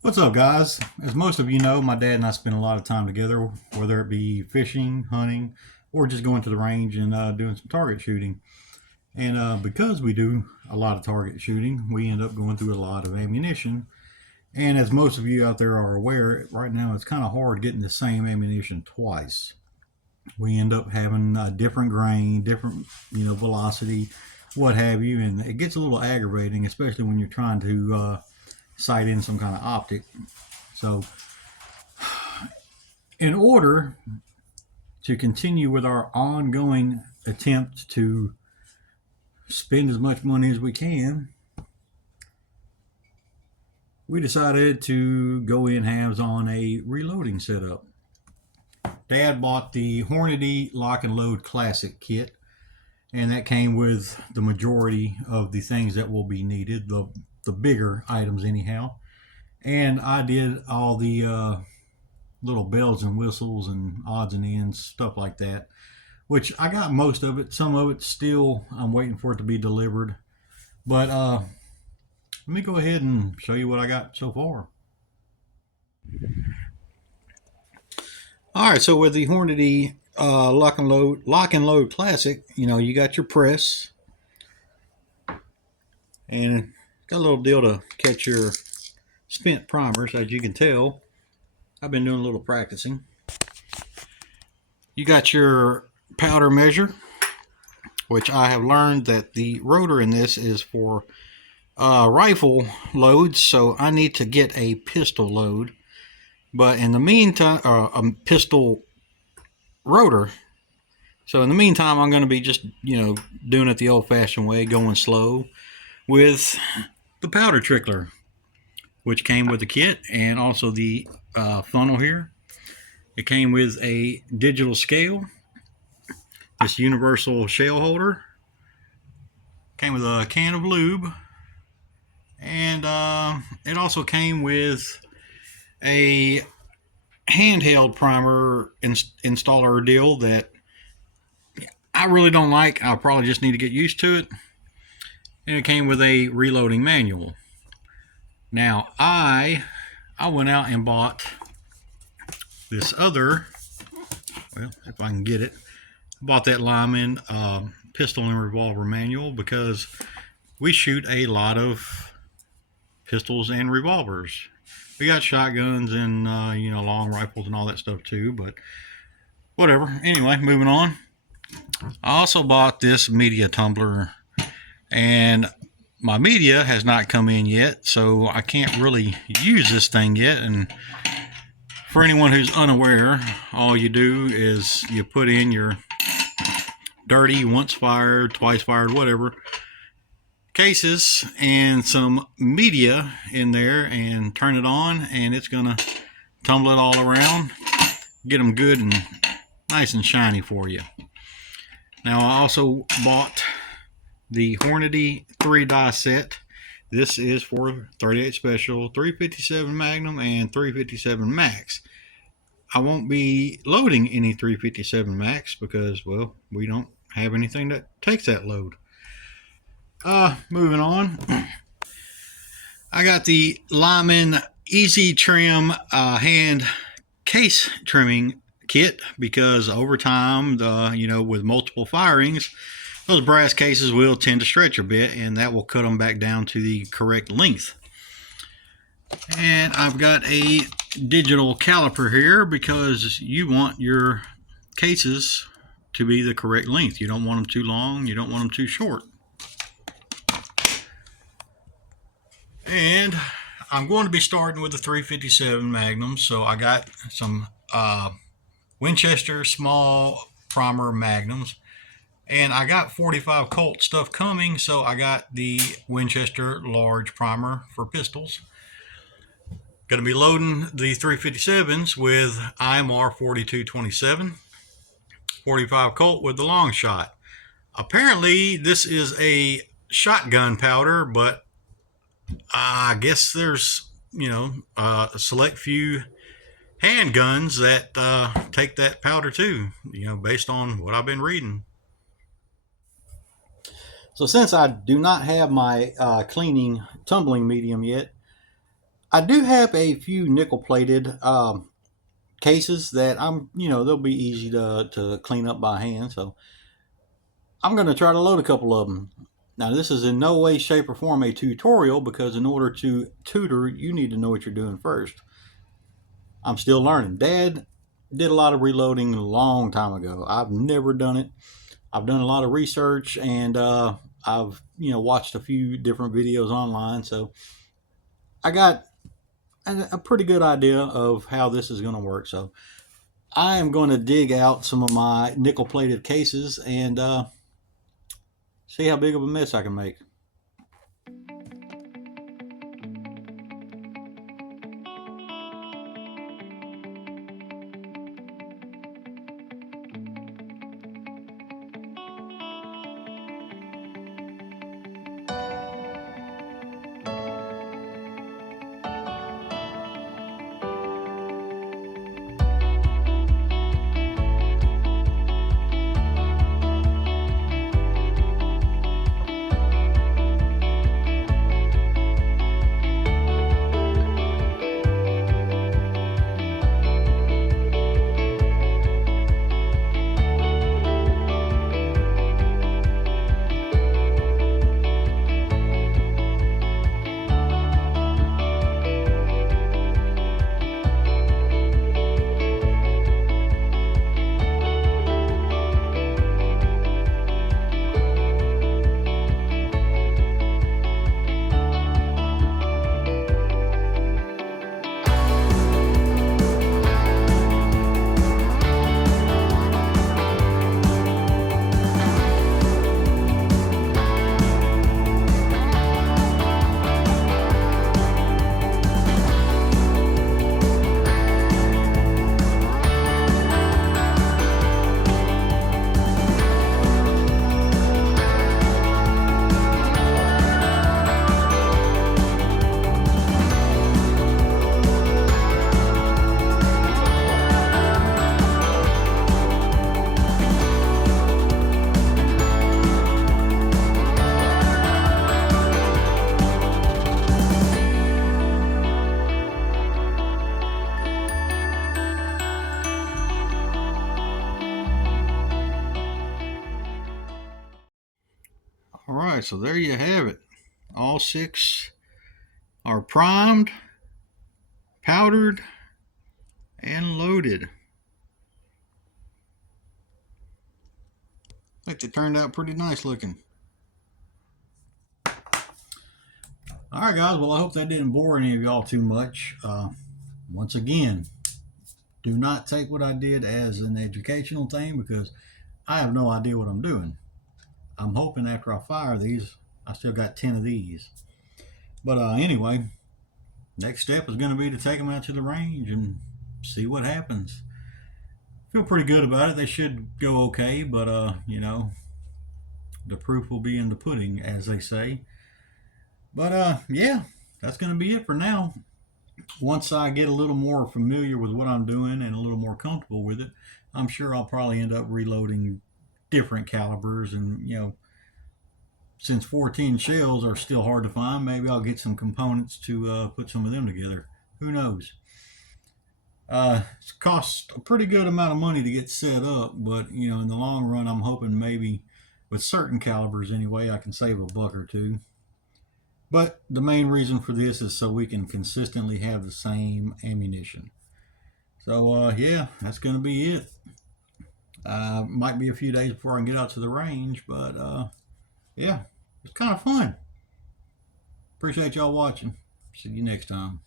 What's up, guys? As most of you know, my dad and I spend a lot of time together, whether it be fishing, hunting, or just going to the range and doing some target shooting. And because we do a lot of target shooting, we end up going through a lot of ammunition. And as most of you out there are aware, right now it's kind of hard getting the same ammunition twice. We end up having different grain, different velocity, what have you, and it gets a little aggravating, especially when you're trying to sight in some kind of optic. So in order to continue with our ongoing attempt to spend as much money as we can, we decided to go in halves on a reloading setup. Dad bought the Hornady Lock and Load Classic kit, and that came with the majority of the things that will be needed, the bigger items anyhow. And I did all the little bells and whistles and odds and ends, stuff like that, which I got most of it. Some of it still, I'm waiting for it to be delivered. But let me go ahead and show you what I got so far. All right, so with the Hornady Lock and Load Classic, you got your press, and got a little deal to catch your spent primers. As you can tell, I've been doing a little practicing. You got your powder measure, which I have learned that the rotor in this is for rifle loads, so I need to get a pistol load. But in the meantime, a pistol rotor. So in the meantime, I'm going to be just, doing it the old-fashioned way, going slow with the powder trickler, which came with the kit, and also the funnel here. It came with a digital scale, this universal shell holder, came with a can of lube, and it also came with a handheld primer installer deal that I really don't like. I'll probably just need to get used to it. And it came with a reloading manual. Now I went out and bought this other, well, if I can get it, bought that Lyman pistol and revolver manual because we shoot a lot of pistols and revolvers. We got shotguns and long rifles and all that stuff too, but whatever. Anyway, moving on. I also bought this media tumbler, and my media has not come in yet, so I can't really use this thing yet. And for anyone who's unaware, all you do is you put in your dirty, once fired, twice fired, whatever, cases and some media in there and turn it on, and it's gonna tumble it all around, get them good and nice and shiny for you. Now I also bought the Hornady 3-die set. This is for 38 Special, 357 Magnum, and 357 Max. I won't be loading any 357 Max because, well, we don't have anything that takes that load. Moving on. I got the Lyman Easy Trim hand case trimming kit because over time, with multiple firings, those brass cases will tend to stretch a bit, and that will cut them back down to the correct length. And I've got a digital caliper here because you want your cases to be the correct length. You don't want them too long, you don't want them too short. And I'm going to be starting with the 357 Magnum, so I got some Winchester small primer Magnums, and I got 45 Colt stuff coming, so I got the Winchester large primer for pistols. Going to be loading the 357s with IMR 4227, 45 Colt with the long shot. Apparently this is a shotgun powder, but I guess there's a select few handguns that take that powder too, based on what I've been reading. So since I do not have my cleaning tumbling medium yet, I do have a few nickel plated cases that they'll be easy to clean up by hand. So I'm going to try to load a couple of them. Now, this is in no way, shape, or form a tutorial because in order to tutor, you need to know what you're doing first. I'm still learning. Dad did a lot of reloading a long time ago. I've never done it. I've done a lot of research and I've watched a few different videos online, so I got a pretty good idea of how this is going to work. So I am going to dig out some of my nickel plated cases and see how big of a mess I can make. All right, so there you have it. All 6 are primed, powdered, and loaded. I think they turned out pretty nice looking. All right, guys. Well, I hope that didn't bore any of y'all too much. Once again, do not take what I did as an educational thing because I have no idea what I'm doing. I'm hoping after I fire these, I still got 10 of these. But anyway, next step is going to be to take them out to the range and see what happens. Feel pretty good about it. They should go okay, but the proof will be in the pudding, as they say. But yeah, that's going to be it for now. Once I get a little more familiar with what I'm doing and a little more comfortable with it, I'm sure I'll probably end up reloading different calibers. And since 14 shells are still hard to find, maybe I'll get some components to put some of them together. Who knows? It's cost a pretty good amount of money to get set up, but in the long run, I'm hoping maybe with certain calibers anyway, I can save a buck or two. But the main reason for this is so we can consistently have the same ammunition. So yeah, that's going to be it. Might be a few days before I can get out to the range, but yeah, it's kind of fun. Appreciate y'all watching. See you next time.